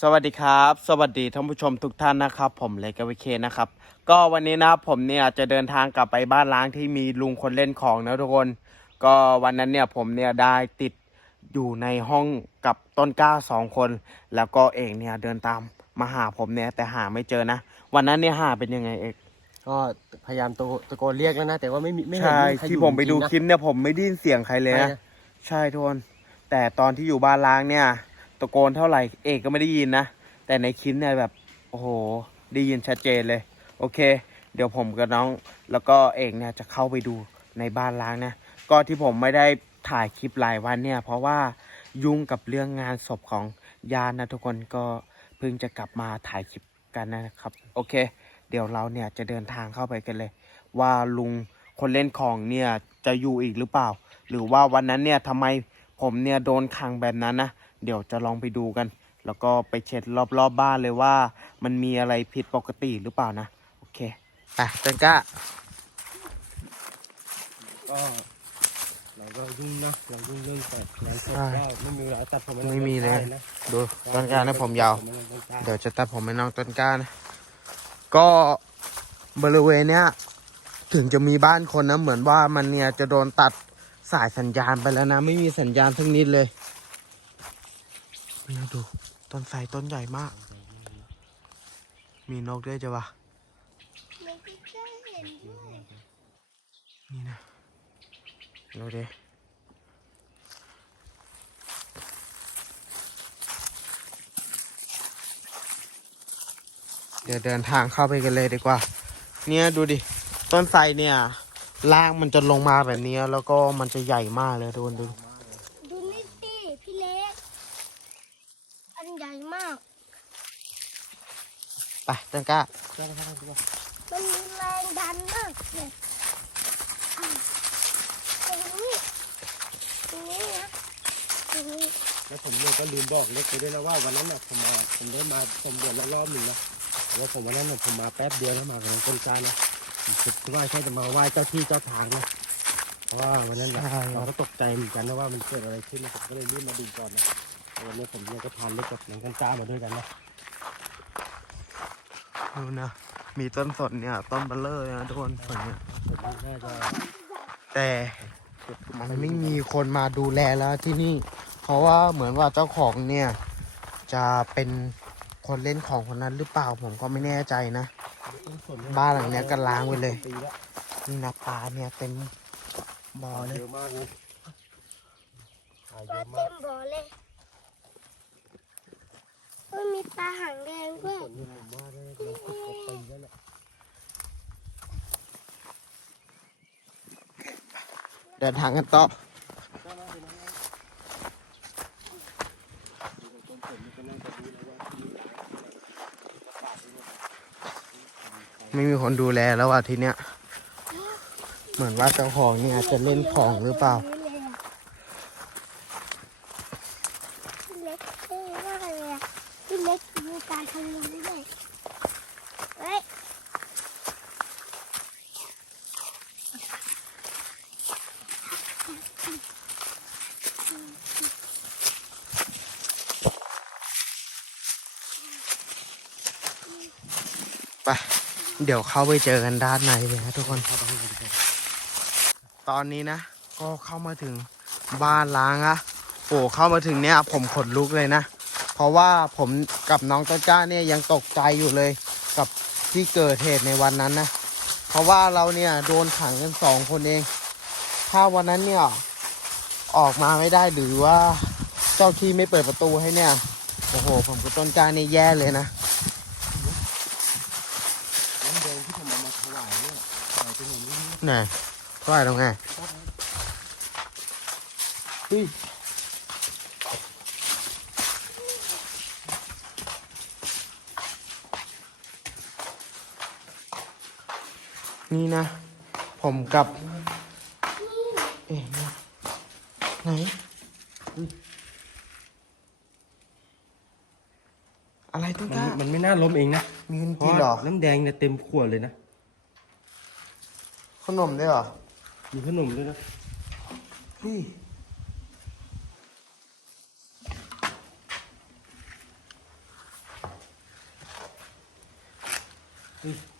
สวัสดีครับ สวัสดีท่านผู้ชมทุกท่านนะครับ ผมเล็กกบวิเคนะครับ ก็วันนี้นะครับผมเนี่ยจะเดินทางกลับไปบ้านล้างที่มีลุงคนเล่นของนะทุกคน ก็วันนั้นเนี่ยผมเนี่ยได้ติดอยู่ในห้องกับต้นกล้าสองคน แล้วก็เอกเนี่ยเดินตามมาหาผมเนี่ยแต่หาไม่เจอนะ วันนั้นเนี่ยหาเป็นยังไงเอกก็พยายามตะโกตะโกนเรียกแล้วนะ แต่ว่าไม่มีไม่เห็นใช่ใครที่อยู่ผมไปดูจริงๆนะ คลิปเนี่ยผมไม่ได้ยินเสียงใครเลยใช่นะนะใช่ทุกคนแต่ตอนที่อยู่บ้านล้างเนี่ย ตะโกนเท่าไหร่เอกก็ไม่ได้ยินนะ แต่ในคลิปเนี่ยแบบ โอ้โหได้ยินชัดเจนเลย โอเค เดี๋ยวผมกับน้องแล้วก็เอกเนี่ยจะเข้าไปดูในบ้านล้างนะ ก็ที่ผมไม่ได้ถ่ายคลิปหลายวันเนี่ย เพราะว่ายุ่งกับเรื่องงานศพของยานนะทุกคนก็เพิ่งจะกลับมาถ่ายคลิปกันนะครับ โอเค เดี๋ยวเราเนี่ยจะเดินทางเข้าไปกันเลย ว่าลุงคนเล่นของเนี่ยจะอยู่อีกหรือเปล่า หรือว่าวันนั้นเนี่ยทำไมผมเนี่ยโดนขังแบบนั้นนะ เดี๋ยวจะลองไปดูกัน แล้วก็ไปเช็ดรอบๆบบ้านเลยว่า มันมีอะไรผิดปกติหรือเปล่านะ โอเคไปต้นกล้าก็เราก็ยุ่งนะเรายุ่งเรื่องแต่งานศพใช่ก็ไม่มีเวลาตัดผมให้น้องไม่มีเลยต้นกานะดูต้นกล้านะผมยาวผมให้น้องต้นกล้าเดี๋ยวจะตัดผมให้น้องต้นกล้านะ ก็บริเวณเนี้ยถึงจะมีบ้านคนนะเหมือนว่ามันเนี่ยจะโดนตัดสายสัญญาณไปแล้วนะ ไม่มีสัญญาณทั้งนิดเลย นี่ดู ต้นไทรต้นใหญ่มาก มีนกด้วยจ้ะวะไม่เคยเห็นด้วยนี่นะดูดิเดี๋ยวเดินทางเข้าไปกันเลยดีกว่า เนี่ยดูดิ ต้นไทรเนี่ยรากมันจะลงมาแบบนี้แล้วก็มันจะใหญ่มากเลยทุกคนดูดูนี่สิพี่เล็ก อันใหญ่มาก ไปต้นกล้าได้ได้ได้ได้มันมีแรงดันมากเลยอะตรงนี้ตรงนี้นะตรงนี้แล้วผมเนี่ยก็ลืมบอกเล็กไปด้วยนะว่าวันนั้นน่ะผมมาผมได้มาสำรวจแล้วรอบหนึ่งนะแต่ว่าผมวันนั้นน่ะผมมาแป๊บเดียวแล้วมากับน้องต้นกล้านะผมคิดว่าแค่จะมาไหว้เจ้าที่เจ้าทางนะเพราะว่าวันนั้นน่ะใช่เราก็ตกใจเหมือนกันนะว่ามันเกิดอะไรขึ้นนะผมก็เลยรีบมาดูก่อนนะวันนี้ผมเนี่ยก็พาเล็กกับน้องต้นกล้ามาด้วยกันนะ ดูนะ มีต้นสนเนี่ย ต้นเบลเลอร์นะทุกคนฝั่งเนี้ยผมน่าจะแต่มันไม่มีคนมาดูแลแล้วที่นี่ เพราะว่าเหมือนว่าเจ้าของเนี่ย จะเป็นคนเล่นของคนนั้นหรือเปล่าผมก็ไม่แน่ใจนะ บ้านหลังเนี้ยก็ล้างไว้เลยปีละนี่นะปลาเนี่ยเต็มบ่อเลยเยอะมากเลยหาปเยลาอะเต็มากมบ่อเลย มีปลาหางแดงด้วยฝนนี่ผมว่าได้ปราณสิบกว่าปีแล้วแหละเดินทางกันต่อไม่มีคนดูแลแล้วอะทีเนี้ย เหมือนว่าเจ้าของเนี่ยจะเล่นของหรือเปล่า พี่เล็กเท่มากเลยอะพี่เล็กมี การทำงานด้วยเฮ้ยไป เดี๋ยวเข้าไปเจอกันด้านในเลยนะทุกคน ตอนนี้นะ ก็เข้ามาถึงบ้านล้างอะโอ้เข้ามาถึงเนี่ยผมขนลุกเลยนะ เพราะว่าผมกับน้องจ้าจ้าเนี่ยยังตกใจอยู่เลยกับที่เกิดเหตุในวันนั้นนะ เพราะว่าเราเนี่ยโดนขังกันสองคนเอง ถ้าวันนั้นเนี่ยออกมาไม่ได้หรือว่าเจ้าที่ไม่เปิดประตูให้เนี่ย โอ้โห ผมกับต้นกล้านี่แย่เลยนะน้ำแดงที่ผมเอามาถวายเนี่ยถวายเป็นอย่างนี้ไหนเท่าไหร่ตรงไงเฮ้ย ผมกับเอ๋ไหนอะไรต้นกล้ามันไม่น่าล้มเองนะมีจริงเหรอน้ำแดงเนี่ยเต็มขวดเลยนะ ขนมได้หรอ มีขนมด้วยนะนี่อ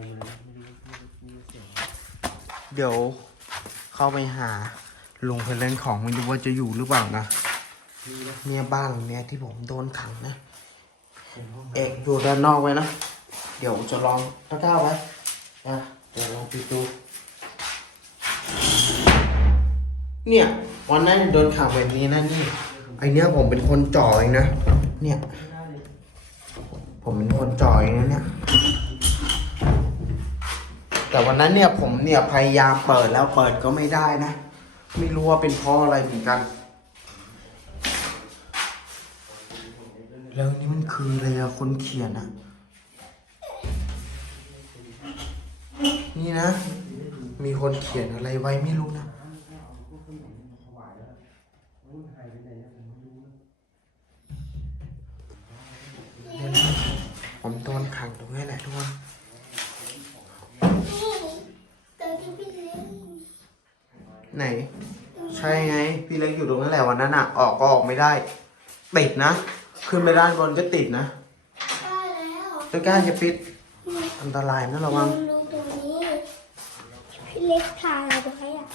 เลยนะไม่รู้ไม่รู้ไม่รู้เสียงเดี๋ยวเข้าไปหาลุงคนเล่นของมันดูว่าจะอยู่หรือเปล่านะมีนะเนี่ยบ้านหลังเนี้ยที่ผมโดนขังนะ เป็นห้องเอกอยู่ด้านนอกไว้นะ เดี๋ยวจะลองก้าไว้นะเดี๋ยวลองปิดดู เนี่ย วันนั้นโดนขังแบบนี้นะนี่ ไอเนี้ยผมเป็นคนจ่อเองนะ เนี่ย ผมเป็นคนจ่อเองนะเนี่ย แต่วันนั้นเนี่ยผมเนี่ยพยายามเปิดแล้วเปิดก็ไม่ได้นะ ไม่รู้ว่าเป็นเพราะอะไรเหมือนกัน แล้วนี่มันคืออะไรอะคนเขียนอะนี่นะ มีคนเขียนอะไรไว้ไม่รู้นะเดี๋ยวนะผมโดนขังตรงนี้แหละทุกคน นี่เจอที่พี่เลี้ยง ไหน ใช่ไง พี่เล็กอยู่ตรง นั้นแหละวันนั้นอะออกก็ออกไม่ได้ ติดนะ ขึ้นไปด้านบนก็ติดนะได้แล้วต้นกล้าจะปิด อันตรายนะระวังดูตรงนี้พี่เล็กทาอะไรไว้อะ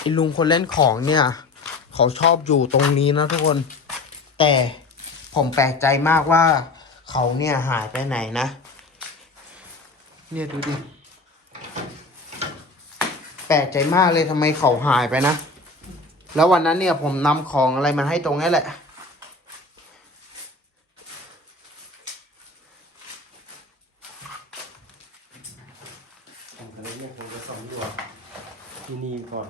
ไอ้ลุงคนเล่นของเนี่ย เขาชอบอยู่ตรงนี้นะทุกคน แต่ผมแปลกใจมากว่า เขาเนี่ยหายไปไหนนะ เนี่ยดูดิ แปลกใจมากเลยทำไมเขาหายไปนะ แล้ววันนั้นเนี่ยผมนำของอะไรมาให้ตรงนี้แหละ ผมก็เลยเนี่ยผมจะสอนอยู่ว่าที่นี่ก่อน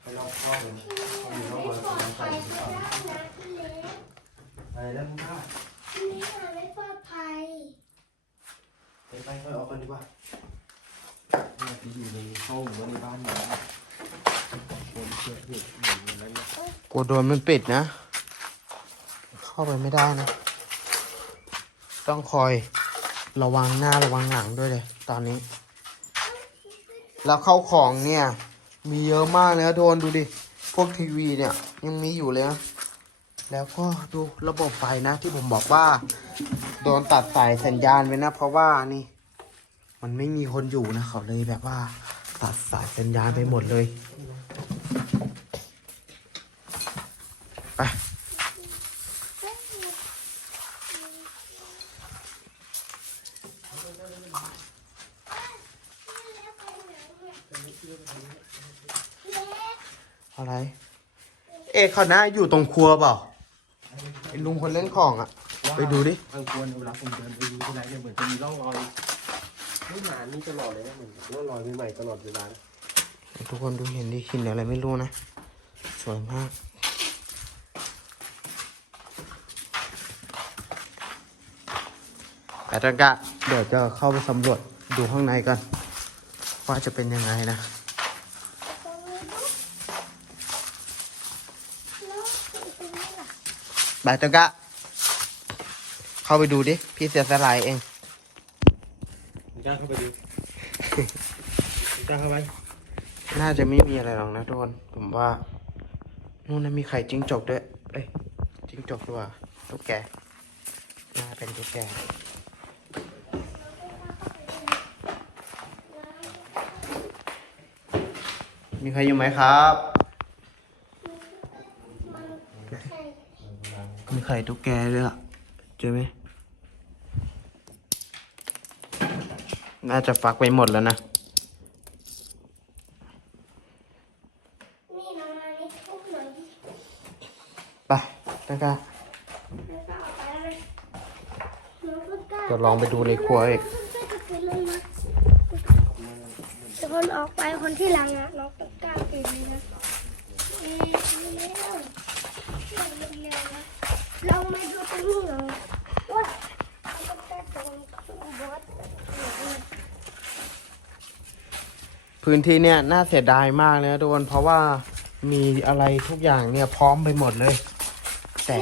ให้รอบครอบเลยเขามีห้องไม่มาปลอดทำภัใส่ยหรือก็เปล่าได้นะพี่เล็กอะไรแล้วคุณป้าพี่เล็กอะไม่ปลอดภัยไปไปค่อยออกกันดีกว่าเนี่ยที่อยู่ในห้องหรือว่าในบ้านเนี่ย กลัวโดนมันปิดนะ เข้าไปไม่ได้นะ ต้องคอยระวังหน้าระวังหลังด้วยเลย ตอนนี้ แล้วเข้าของเนี่ย มีเยอะมากเลยนะโดนดูดิ พวกทีวีเนี่ย ยังมีอยู่เลยนะแล้วก็ดูระบบไฟนะที่ผมบอกว่า โดนตัดสายสัญญาณไปนะ เพราะว่านี่ มันไม่มีคนอยู่นะเขาเลยแบบว่า ตัดสายสัญญาณไปหมดเลย ไป อะไร เอกเขาหน้าอยู่ตรงครัวเปล่าไอ้ลุงคนเล่นของอะไปดูดิบางคนเวลาผมเดินไปดูที่ไรเนี่ยเหมือนจะมีร่องรอยไม่นานนี่ตลอดเลยนะเหมือนร่องรอยใหม่ๆตลอดเวลานะทุกคนดูเห็นดิหินอะไรไม่รู้นะ สวยมาก แต่ตังกะเดี๋ยวจะเข้าไปสำรวจดูข้างในกัน ว่าจะเป็นยังไงนะ ตรงนี้ปุ๊บแล้วตรงนี้ล่ะ บายตังกะ เข้าไปดูดิ พี่เสียสลายเองคุณกล้าเข้าไปดูคุณกล้าเข้าไป น่าจะไม่มีอะไรหรอกนะทุกคน ผมว่า นู่นนะมีไข่จิ้งจกด้วย เอ้ย จิ้งจกด้วยว่ะตุ๊กแก น่าเป็นตุ๊กแกมีใครอยู่ไหมครับ ไข่ตุ๊กแกด้วยอะเจอไหม น่าจะฟักไปหมดแล้วนะ นี่นะมานี่ทุบหน่อยดิไปตังกาแล้วก็เอาไปแล้วนะน้องก็กล้าจะลองไปดูในครัวอีกจะคนออกไปคนที่หลังอะน้องต้นกล้าปีนเลยนะอ๊ะเร็วเร็วเร็วนะ ลองมาดูตรงนี้หน่อยว่าต้นกล้าตรงบอสพื้นที่เนี่ยน่าเสียดายมากเลยนะทุกคนเพราะว่ามีอะไรทุกอย่างเนี่ยพร้อมไปหมดเลย แต่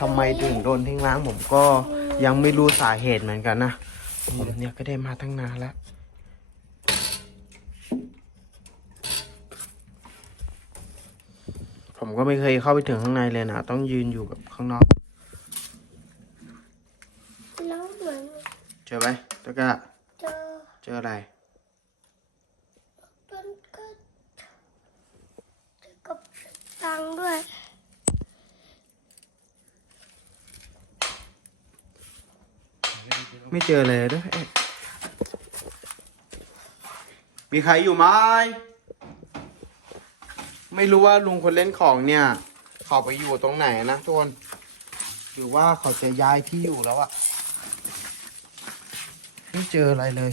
ทำไมถึงโดนทิ้งร้างผมก็ยังไม่รู้สาเหตุเหมือนกันนะผมเนี่ยก็ได้มาตั้งนานแล้ว ผผมก็ไม่เคยเข้าไปถึงข้างในเลยนะ ต้องยืนอยู่แบบข้างนอก แล้วเหมือนเจอไหมตะกร้าเจอเจออะไร ต้นก็เจอกับตังด้วย ไม่เจอเลยด้วยเอ๊ะมีใครอยู่ไหม ไม่รู้ว่าลุงคนเล่นของเนี่ยเขาไปอยู่ตรงไหนนะทุกคนหรือว่าเขาจะย้ายที่อยู่แล้วอะไม่เจออะไรเลย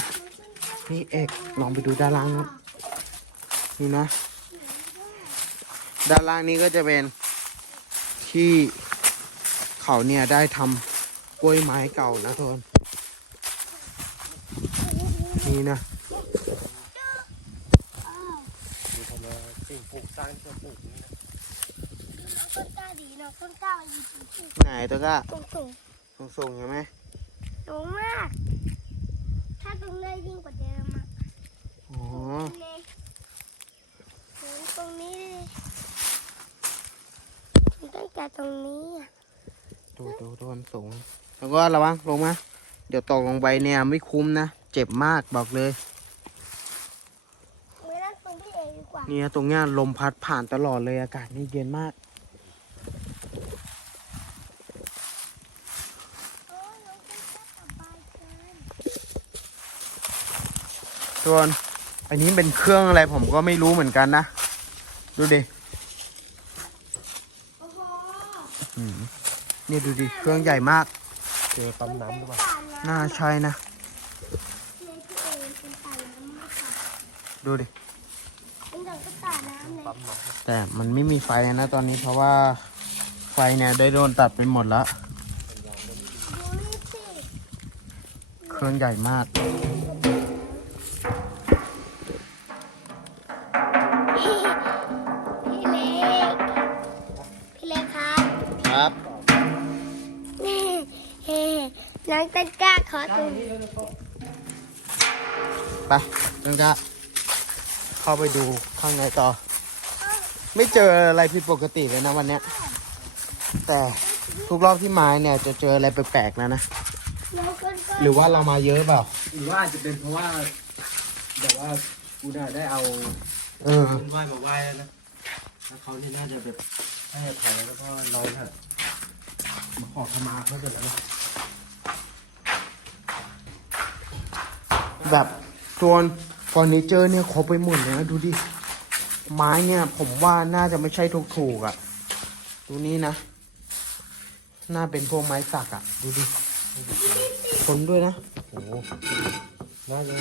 นี่เอกลองไปดูด้านล่างนะนี่นะ ด้านล่างนี้ก็จะเป็นที่เขาเนี่ยได้ทำกล้วยไม้เก่านะทุกคนนี่นะ อ้าว มีทำมาสิ่งปลูกสร้างเครื่องปลูกนี้นะ ต้นกล้าดีเนาะต้นกล้าอยู่สูงไหนตัวก็สูงสูงสูงๆใช่ไหมสูงมาก ถ้าตรงนี้ยิ่งกว่าเดิมอะอ๋อนี่สูงตรงนี้เลยตั้งแต่ตรงนี้อะดูดูดูมันสูง แล้วก็ระวังลงมา เดี๋ยวตกลงไปเนี่ยไม่คุ้มนะ เจ็บมากบอกเลยไม่นั่งตรงพี่เอดีกว่า เนี่ยตรงเนี้ยลมพัดผ่านตลอดเลยอากาศนี่เย็นมาก โอ้ยน้องต้นกล้าสบายเกิน ส่วนอันนี้เป็นเครื่องอะไรผมก็ไม่รู้เหมือนกันนะ ดูดิโอ้โหอืมนี่ดูดิ เครื่องใหญ่มาก เจอปั๊มน้ำหรือเปล่าป่าน้น่าใช่นะำเลยพี่เอเป็นป่าน้ำมากค่ะดูดิเป็นดังก็ป่าน้ำเลยปั๊มน้ำแต่มันไม่มีไฟนะตอนนี้เพราะว่าไฟเนี่ยได้โดนตัดไปหมดแล้วดูนี่สิเครื่องใหญ่มาก น้องต้นกล้าขอตัวไปนึงจะเข้าไปดูข้างในต่อ ไม่เจออะไรผิดปกติเลยนะวันเนี้ย แต่ทุกรอบที่มาเนี่ยจะเจออะไรแปลกๆนะนะ น้องต้นกล้าหรือว่าเรามาเยอะเปล่า หรือว่าอาจจะเป็นเพราะว่าแบบว่ากูน่าได้เอาเออ คุณไหว้มาไหว้แล้วนะแล้วเขาเนี่ยน่าจะแบบให้อภัยแล้วก็เราเนี่ยมาขอขมาเขาเสร็จแล้วนะ แบบโซนเฟอร์นิเจอร์เนี่ยครบไปหมดเลยนะดูดิ ไม้เนี่ย ผมว่าน่าจะไม่ใช่ถูกๆอะ่ะ ดูนี่นะ น่าเป็นพวกไม้สักอะ่ะ ดูดิทนด้วยนะโอ้โหน่าจะ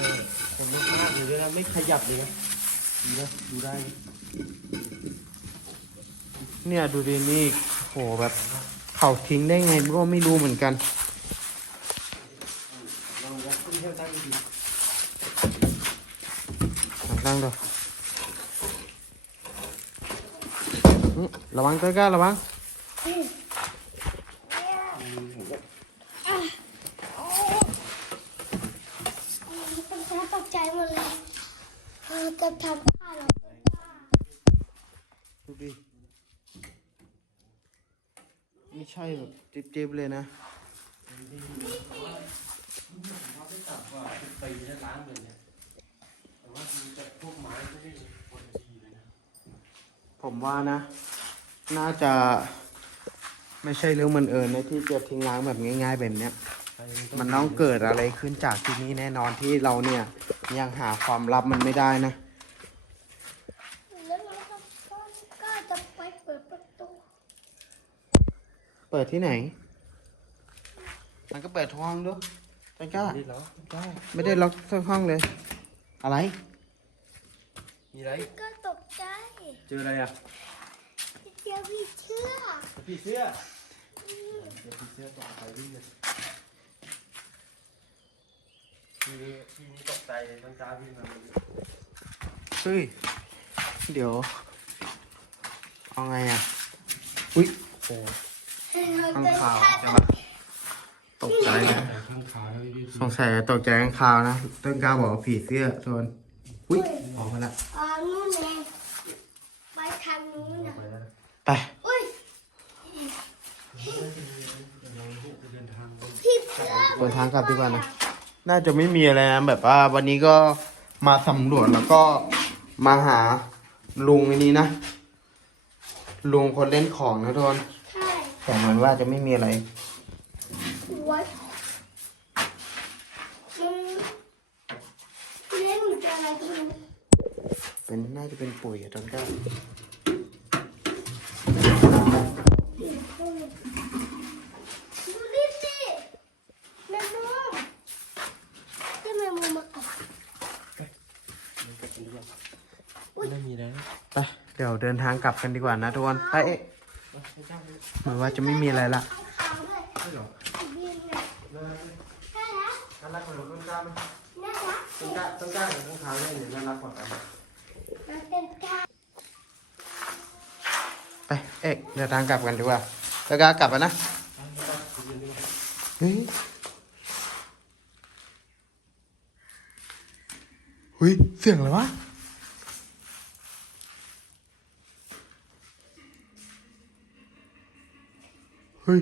คนมากๆเลยด้วยนะไม่ขยับเลยนะดีนะดูได้นะเนี่ยดูดินี่โหแบบเขาทิ้งได้ไงก็ไม่รู้เหมือนกันเราวัดขึ้นเที่ยวตั้งดี ตั้งดูอื้อระวังต้นกล้าระวังต้นกล้าตกใจหมดเลยเออจะทำผ้าเหรอต้นกล้าดูดิไม่ใช่แบบจิ๊บๆเลยนะ ปีแล้วล้างเลยเนี่ยแต่ว่าดูจากพวกไม้ก็ไม่คนดีเลยนะ ผมว่านะ น่าจะไม่ใช่เรื่องมันเอิญนะที่จะทิ้งร้างแบบง่าย ๆ แบบเนี้ย มันต้องเกิดอะไรขึ้นจากที่นี่แน่นอนที่เราเนี่ยยังหาความลับมันไม่ได้นะ แล้วน้องต้นกล้าจะไปเปิดประตู เปิดที่ไหน มันก็เปิดทุกห้องด้วยต้นกล้านี่เหรอได้ไม่ได้ล็อกทุกห้องเลย อะไร มีอะไร ก็ตกใจ เจออะไรอะเดี๋ยวพี่เชื่อผีเสื้อเดี๋ยวผีเสื้อตกใจวิ่งเลยทีนี้ทีนี้ตกใจเลยต้องจ้าวิ่งมาเลยเฮ้ย เดี๋ยว เอาไงอะ อุ้ยโอ้ข้างข่าวใช่ไหมตกใจนะข้างขาแล้วพี่สงสัยตกใจข้างข่าวนะ ต้นกล้าบอกว่าผีเสื้อส่วนอุ้ยออกมาละอ๋อนู่นไงไปางนู้นนะไปเดินทางกลับดีกว่านะ น่าจะไม่มีอะไรนะแบบว่าวันนี้ก็มาสำรวจแล้วก็มาหาลุงอันนี้นะ ลุงคนเล่นของนะทุกคนแต่มันว่าจะไม่มีอะไรเป็นน่าจะเป็นปุ๋ยอะตอนแรก ดูดิสิแมงมุมที่แมงมุมมากัดไม่มีแล้วไปเดี๋ยวเดินทางกลับกันดีกว่านะทุกคนไปเอ๊ะเหมือนว่าจะไม่มีอะไรละขาวด้วยใช่หรอบินเลยใช่แล้วน่ารักกว่าต้นกล้าไหมน่ารักต้นกล้าต้นกล้ากับต้นขาวเนี่ยเดี๋ยวน่ารักกว่ากันมันเป็นกาไปเอ๊ะเดินทางกลับกันดีกว่า แล้วก็กลับไปนะเฮ้ยเฮ้ยเสียงอะไรวะเฮ้ย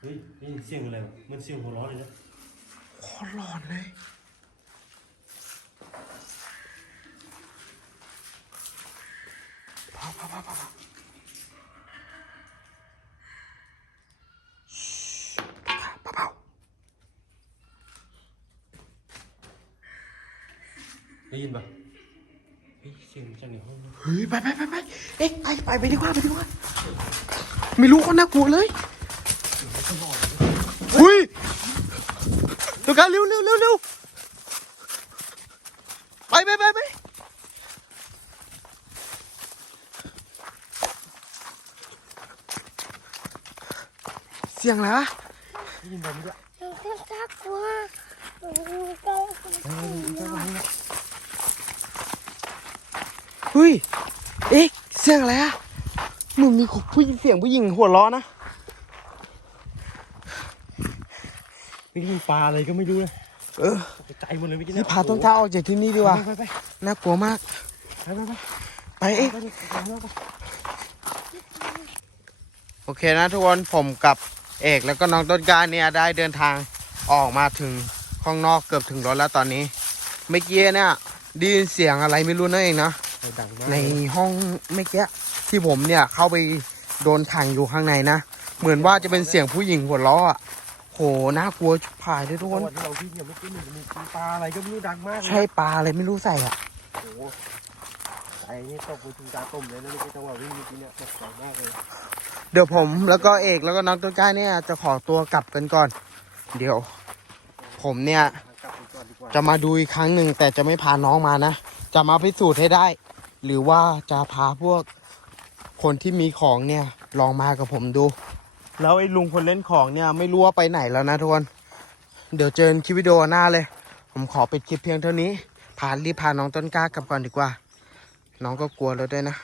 เฮ้ยได้ยินเสียงอะไรวะมันเสียงหัวเราะเลยนะโคตรหลอนเลย เผาเผาเผาเผาเผาเผา ได้ยินปะเฮ้ยเสียงจากในห้องนะ เฮ้ย ไปไปไปไปเอ๊ะ ไปไปดีกว่าไปดีกว่า ไม่รู้คนน่ากลัวเลยเฮ้ยตัวการเร็วเร็วเร็วเร็วไปไปไปไปเสียงอะไรวะยินดีด้วยหนูก็กล้ากลัวหนูก็กลัวเฮ้ย เอ๊ะ เสียงอะไรอะ เหมือนมีผู้หญิงเสียงผู้หญิงหัวเราะนะไม่ได้ยินปลาอะไรก็ไม่รู้นะเออตกใจหมดเลยเมื่อกี้นี่เนี่ยพาต้นกล้าออกจากที่นี่ดีกว่าไปไปน่ากลัวมาก ไปไปไปไปเอ๊ะไปไปไปไปโอเคนะทุกคนผมกับเอกแล้วก็น้องต้นกล้าเนี่ยได้เดินทางออกมาถึงข้างนอกเกือบถึงรถแล้วตอนนี้ เมื่อกี้เนี่ยได้ยินเสียงอะไรไม่รู้นั่นเองนะ ไปดังมากในห้องเมื่อกี้ ที่ผมเนี่ยเข้าไปโดนขังอยู่ข้างในนะ เหมือนว่าจะเป็นเสียงผู้หญิงหัวเราะอะโหน่ากลัวชิบหายเลยทุกคนจังหวะที่เราวิ่งเนี่ยเมื่อกี้มันมีปลาอะไรก็ไม่รู้ดังมากเลยใช่ปลาอะไรไม่รู้ใส่อะโอ้โหใจนี่ตกไปถึงตาตุ่มเลยนะเมื่อกี้จังหวะวิ่งเมื่อกี้เนี่ยตกใจมากเลยเดี๋ยวผมแล้วก็เอกแล้วก็น้องต้นกล้าเนี่ยจะขอตัวกลับกันก่อน เดี๋ยว ผมเนี่ยกลับไปก่อนดีกว่าจะมาดูอีกครั้งหนึ่งแต่จะไม่พาน้องมานะ จะมาพิสูจน์ให้ได้ หรือว่าจะพาพวก คนที่มีของเนี่ยลองมากับผมดู แล้วไอ้ลุงคนเล่นของเนี่ยไม่รู้ว่าไปไหนแล้วนะทุกคน เดี๋ยวเจอคลิปวิดีโอหน้าเลย ผมขอปิดคลิปเพียงเท่านี้ผ่านรีบพาน้องต้นกล้ากลับก่อนดีกว่า น้องก็กลัวแล้วด้วยนะ